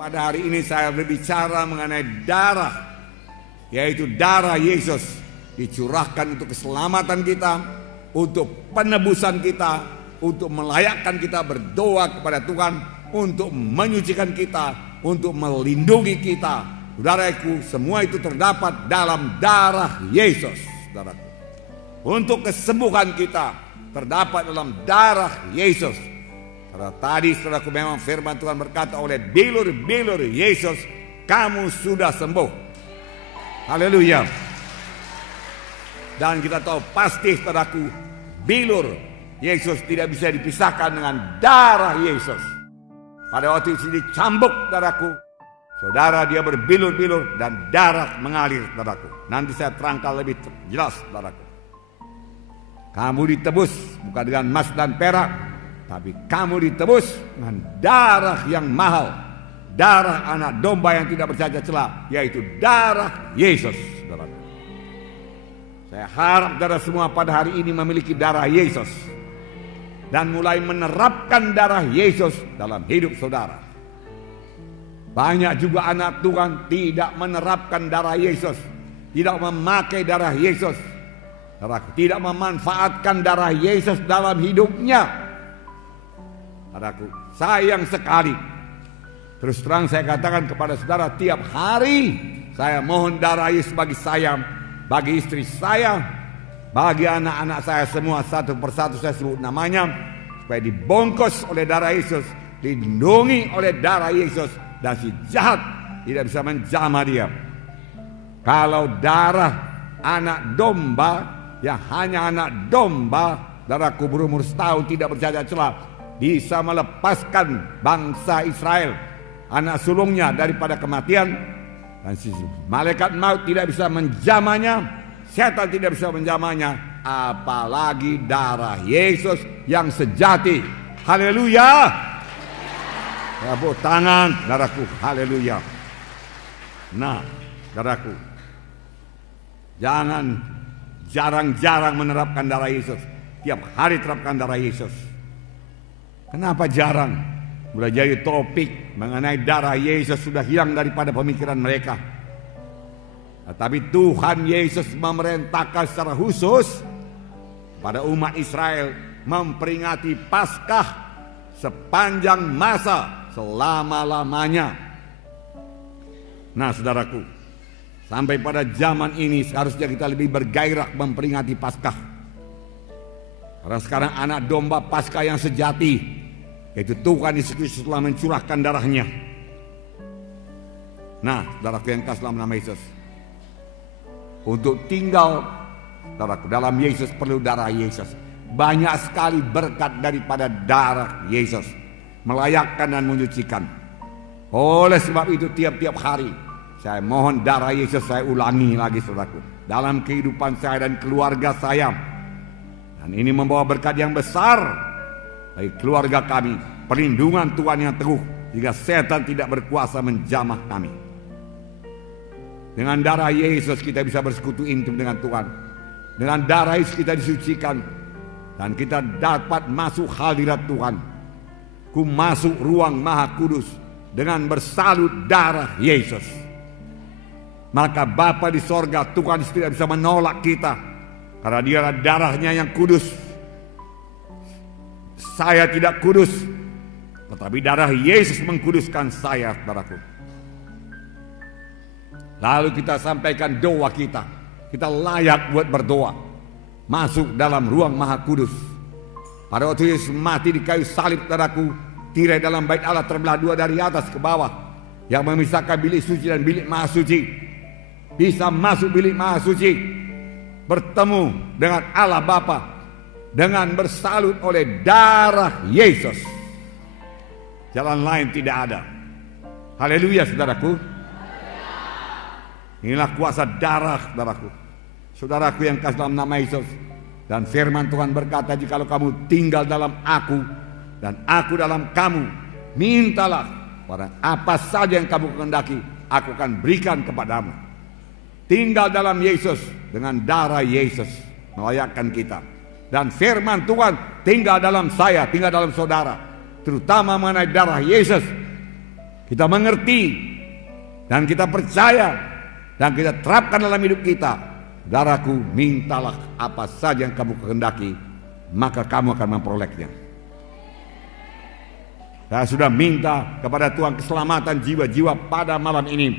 Pada hari ini saya berbicara mengenai darah, yaitu darah Yesus dicurahkan untuk keselamatan kita, untuk penebusan kita, untuk melayakkan kita berdoa kepada Tuhan, untuk menyucikan kita, untuk melindungi kita. Saudaraku, semua itu terdapat dalam darah Yesus. Saudaraku, untuk kesembuhan kita terdapat dalam darah Yesus. Karena tadi saudaraku memang firman Tuhan berkata, oleh bilur-bilur Yesus kamu sudah sembuh. Haleluya. Dan kita tahu pasti saudaraku, bilur Yesus tidak bisa dipisahkan dengan darah Yesus. Pada waktu itu dicambuk saudaraku, saudara, dia berbilur-bilur dan darah mengalir saudaraku. Nanti saya terangkan lebih jelas saudaraku. Kamu ditebus bukan dengan emas dan perak, tapi kamu ditebus dengan darah yang mahal, darah anak domba yang tidak bercacat celah, yaitu darah Yesus. Saudara, saya harap saudara semua pada hari ini memiliki darah Yesus dan mulai menerapkan darah Yesus dalam hidup saudara. Banyak juga anak Tuhan tidak menerapkan darah Yesus, tidak memakai darah Yesus, tidak memanfaatkan darah Yesus dalam hidupnya. Saudaraku, sayang sekali. Terus terang saya katakan kepada saudara, tiap hari saya mohon darah Yesus bagi saya, bagi istri saya, bagi anak-anak saya semua, satu persatu saya sebut namanya, supaya dibungkus oleh darah Yesus, dilindungi oleh darah Yesus, dan si jahat tidak bisa menjamah dia. Kalau darah anak domba, yang hanya anak domba, darahku berumur setahun tidak bercacat celah, bisa melepaskan bangsa Israel, anak sulungnya, daripada kematian. Dan si malaikat maut tidak bisa menjamahnya, setan tidak bisa menjamahnya, apalagi darah Yesus yang sejati. Haleluya. Tepuk tangan darahku. Haleluya. Nah darahku, jangan jarang-jarang menerapkan darah Yesus. Tiap hari terapkan darah Yesus. Kenapa jarang? Sudah jadi topik mengenai darah Yesus sudah hilang daripada pemikiran mereka. Tapi Tuhan Yesus memerintahkan secara khusus pada umat Israel memperingati Paskah sepanjang masa, selama-lamanya. Nah saudaraku, sampai pada zaman ini seharusnya kita lebih bergairah memperingati Paskah. Karena sekarang anak domba Paskah yang sejati, yaitu Tuhan Yesus Kristus telah mencurahkan darahnya. Nah, saudaraku yang kasih dalam nama Yesus, untuk tinggal saudaraku dalam Yesus perlu darah Yesus. Banyak sekali berkat daripada darah Yesus, melayakkan dan menyucikan. Oleh sebab itu tiap-tiap hari saya mohon darah Yesus, saya ulangi lagi saudaraku, dalam kehidupan saya dan keluarga saya. Dan ini membawa berkat yang besar bagi keluarga kami, perlindungan Tuhan yang teguh, jika setan tidak berkuasa menjamah kami. Dengan darah Yesus kita bisa bersekutu intim dengan Tuhan. Dengan darah Yesus kita disucikan, dan kita dapat masuk hadirat Tuhan. Ku masuk ruang Maha Kudus dengan bersalut darah Yesus. Maka Bapa di sorga, Tuhan tidak bisa menolak kita, karena dia darahnya yang kudus. Saya tidak kudus, tetapi darah Yesus mengkuduskan saya, saudaraku. Lalu kita sampaikan doa kita. Kita layak buat berdoa, masuk dalam ruang Maha Kudus. Pada waktu Yesus mati di kayu salib, saudaraku, tirai dalam bait Allah terbelah dua dari atas ke bawah, yang memisahkan bilik suci dan bilik Maha Suci. Bisa masuk bilik Maha Suci, bertemu dengan Allah Bapa dengan bersalut oleh darah Yesus. Jalan lain tidak ada. Haleluya saudaraku. Inilah kuasa darah saudaraku. Saudaraku yang kasih dalam nama Yesus. Dan firman Tuhan berkata, jikalau kamu tinggal dalam aku dan aku dalam kamu, mintalah pada apa saja yang kamu kehendaki, aku akan berikan kepadamu. Tinggal dalam Yesus, dengan darah Yesus melayakkan kita. Dan firman Tuhan tinggal dalam saya, tinggal dalam saudara, terutama mengenai darah Yesus. kita mengerti, dan kita percaya, dan kita terapkan dalam hidup kita, saudaraku, mintalah apa saja yang kamu kehendaki, maka kamu akan memperolehnya. Saya sudah minta kepada Tuhan keselamatan jiwa-jiwa pada malam ini,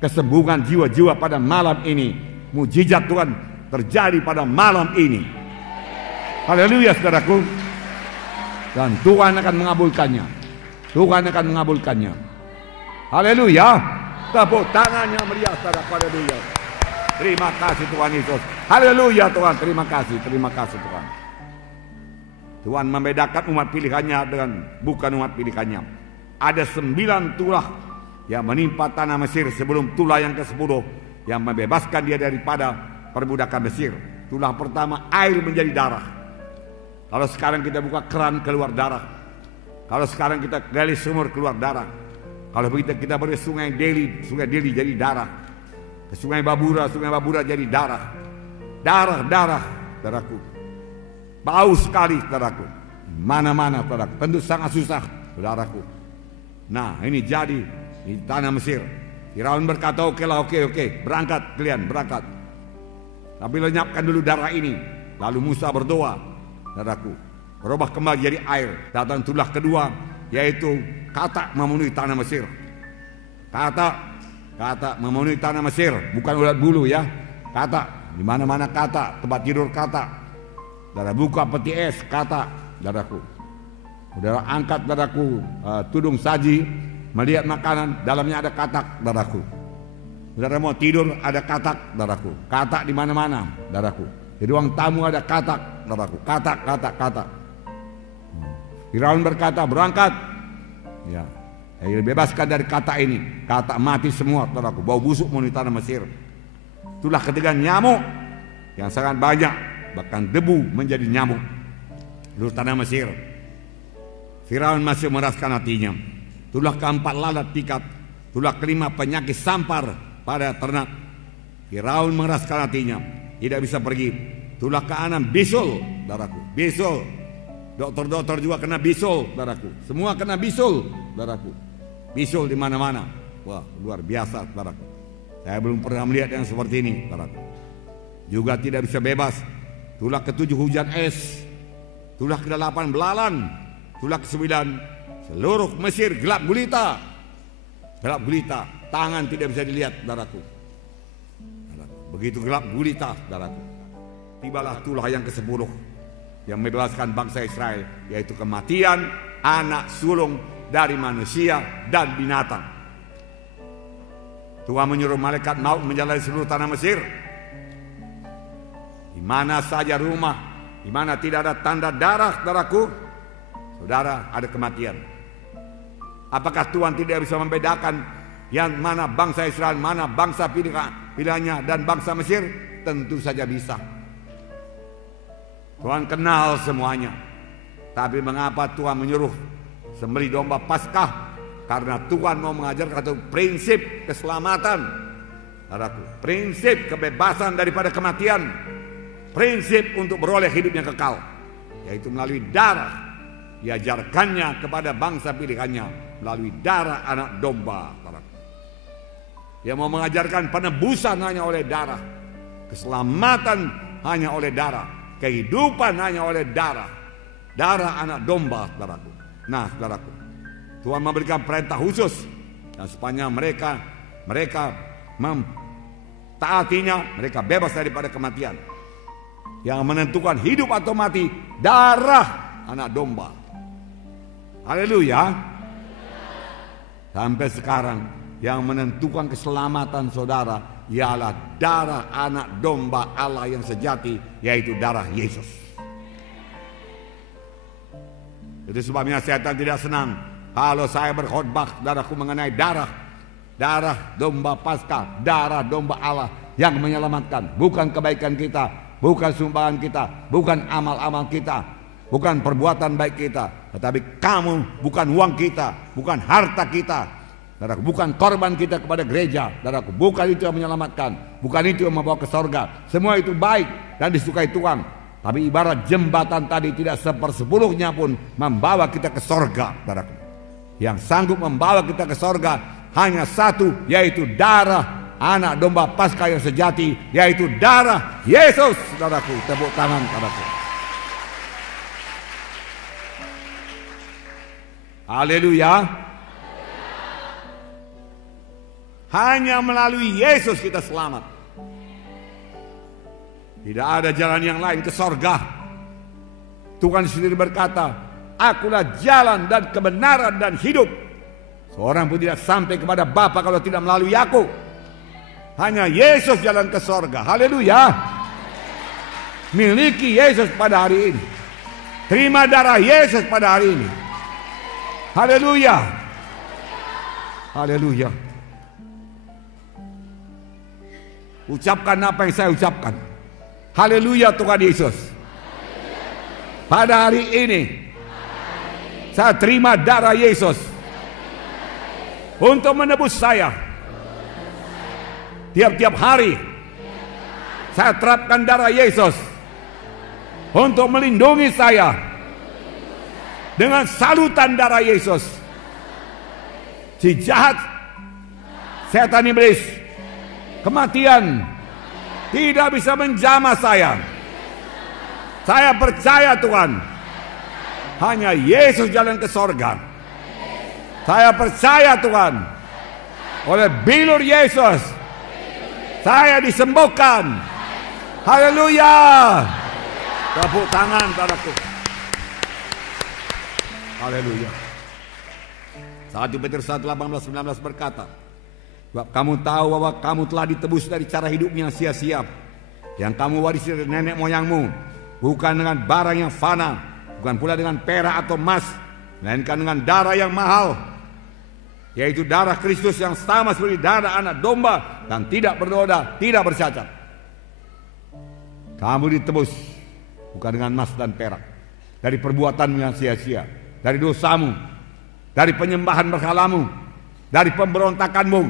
kesembuhan jiwa-jiwa pada malam ini, mujizat Tuhan terjadi pada malam ini. Haleluya, saudaraku. Dan Tuhan akan mengabulkannya. Tuhan akan mengabulkannya. Haleluya. Tepuk tangannya meriah, saudaraku. Haleluya. Terima kasih Tuhan Yesus. Haleluya Tuhan. Terima kasih Tuhan. Tuhan membedakan umat pilihannya dengan bukan umat pilihannya. Ada 9 tulah yang menimpa tanah Mesir sebelum tulah yang ke-10 yang membebaskan dia daripada perbudakan Mesir. Tulah pertama, air menjadi darah. Kalau sekarang kita buka keran, keluar darah. Kalau sekarang kita gali sumur, keluar darah. Kalau begitu kita beri sungai Deli jadi darah. Ke sungai Babura jadi darah. Darah, saudaraku. Bau sekali, saudaraku. Mana-mana, saudaraku. Tentu sangat susah, saudaraku. Nah, ini jadi di tanah Mesir. Firaun berkata, oke, berangkat kalian, berangkat. Tapi lenyapkan dulu darah ini. Lalu Musa berdoa, saudaraku, berubah kembali jadi air. Datang tulah kedua, yaitu katak memenuhi tanah Mesir. Katak memenuhi tanah Mesir, bukan ulat bulu ya. Katak, di mana-mana katak, tempat tidur katak. Saudara buka peti es, katak, saudaraku. Saudara angkat, saudaraku, tudung saji, melihat makanan, dalamnya ada katak, saudaraku. Saudara mau tidur, ada katak, saudaraku. Katak di mana-mana, saudaraku. Di ruang tamu ada katak, saudaraku. Katak. Firaun berkata, berangkat. Ya, bebaskan dari katak ini. Katak mati semua, saudaraku. Bau busuk memenuhi tanah Mesir. Itulah ketiga nyamuk yang sangat banyak, bahkan debu menjadi nyamuk di tanah Mesir. Firaun masih meraskan hatinya. Tulah keempat lalat pikat. Tulah kelima penyakit sampar pada ternak. Firaun meraskan hatinya, tidak bisa pergi. Tulah keenam bisul, saudaraku. Bisul. Dokter juga kena bisul, saudaraku. Semua kena bisul, saudaraku. Bisul di mana-mana. Wah, luar biasa, saudaraku. Saya belum pernah melihat yang seperti ini, saudaraku. Juga tidak bisa bebas. Tulah ke-7 hujan es. Tulah ke-8 belalang. Tulah ke-9 seluruh Mesir gelap gulita. Gelap gulita. Tangan tidak bisa dilihat, saudaraku. Begitu gelap gulita, saudaraku. Tibalah tulah yang ke-10 yang membebaskan bangsa Israel, yaitu kematian anak sulung dari manusia dan binatang. Tuhan menyuruh malaikat maut menjalani seluruh tanah Mesir. Di mana saja rumah, di mana tidak ada tanda darah, saudaraku, saudara, ada kematian. Apakah Tuhan tidak bisa membedakan yang mana bangsa Israel, mana bangsa pilihannya dan bangsa Mesir? Tentu saja bisa. Tuhan kenal semuanya. Tapi mengapa Tuhan menyuruh sembelih domba Paskah? Karena Tuhan mau mengajarkan satu prinsip keselamatan, saudaraku. Prinsip kebebasan daripada kematian. Prinsip untuk beroleh hidup yang kekal, yaitu melalui darah. Diajarkannya kepada bangsa pilihannya melalui darah anak domba, saudaraku. Dia mau mengajarkan penebusan hanya oleh darah, keselamatan hanya oleh darah, kehidupan hanya oleh darah. Darah anak domba, saudaraku. Nah, saudaraku, Tuhan memberikan perintah khusus, dan sepanjang mereka mentaatinya, mereka bebas daripada kematian. Yang menentukan hidup atau mati, darah anak domba. Haleluya. Sampai sekarang yang menentukan keselamatan saudara ialah darah anak domba Allah yang sejati, yaitu darah Yesus. Itu sebabnya setan tidak senang kalau saya berkhotbah, saudaraku, mengenai darah domba Paskah, darah domba Allah yang menyelamatkan. Bukan kebaikan kita, bukan sumbangan kita, bukan amal-amal kita, bukan perbuatan baik kita, tetapi kamu, bukan uang kita, bukan harta kita, saudaraku, bukan korban kita kepada gereja, saudaraku, bukan itu yang menyelamatkan, bukan itu yang membawa ke sorga. Semua itu baik dan disukai Tuhan, tapi ibarat jembatan tadi tidak 1/10 pun membawa kita ke sorga, saudaraku. Yang sanggup membawa kita ke sorga hanya satu, yaitu darah anak domba Paskah yang sejati, yaitu darah Yesus. Saudaraku, tepuk tangan saudaraku. Haleluya. Hanya melalui Yesus kita selamat. Tidak ada jalan yang lain ke sorga. Tuhan sendiri berkata, akulah jalan dan kebenaran dan hidup. Seorang pun tidak sampai kepada Bapa kalau tidak melalui aku. Hanya Yesus jalan ke sorga. Haleluya. Miliki Yesus pada hari ini. Terima darah Yesus pada hari ini. Haleluya. Haleluya. Ucapkan apa yang saya ucapkan. Haleluya Tuhan Yesus. Pada hari ini saya terima darah Yesus untuk menebus saya. Tiap-tiap hari saya terapkan darah Yesus untuk melindungi saya dengan salutan darah Yesus. Si jahat, setan iblis, kematian tidak bisa menjamah saya. Saya percaya Tuhan, hanya Yesus jalan ke sorga. Saya percaya Tuhan, oleh bilur Yesus saya disembuhkan. Haleluya. Tepuk tangan saudaraku. Haleluya. 1 Petrus 1:18-19 berkata, sebab kamu tahu bahwa kamu telah ditebus dari cara hidupmu yang sia-sia, yang kamu warisi dari nenek moyangmu, bukan dengan barang yang fana, bukan pula dengan perak atau emas, melainkan dengan darah yang mahal, yaitu darah Kristus yang sama seperti darah anak domba dan tidak bernoda, tidak bercacat. Kamu ditebus bukan dengan emas dan perak, dari perbuatanmu yang sia-sia, dari dosamu, dari penyembahan berhalamu, dari pemberontakanmu,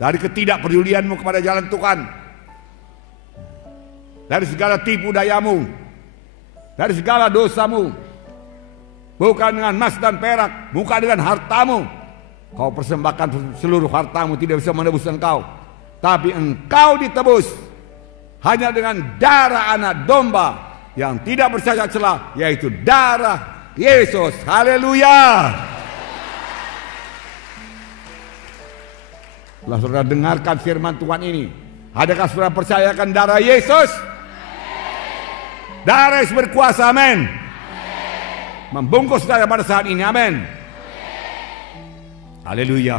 dari ketidakpedulianmu kepada jalan Tuhan, dari segala tipu dayamu, dari segala dosamu. Bukan dengan emas dan perak, bukan dengan hartamu. Kau persembahkan seluruh hartamu tidak bisa menebus engkau. Tapi engkau ditebus hanya dengan darah anak domba yang tidak bercacat celah, yaitu darah Yesus. Haleluya. Setelah saudara dengarkan firman Tuhan ini, adakah saudara percayakan darah Yesus? Darah Yesus berkuasa, amin. Membungkus saudara pada saat ini, amin. Haleluya.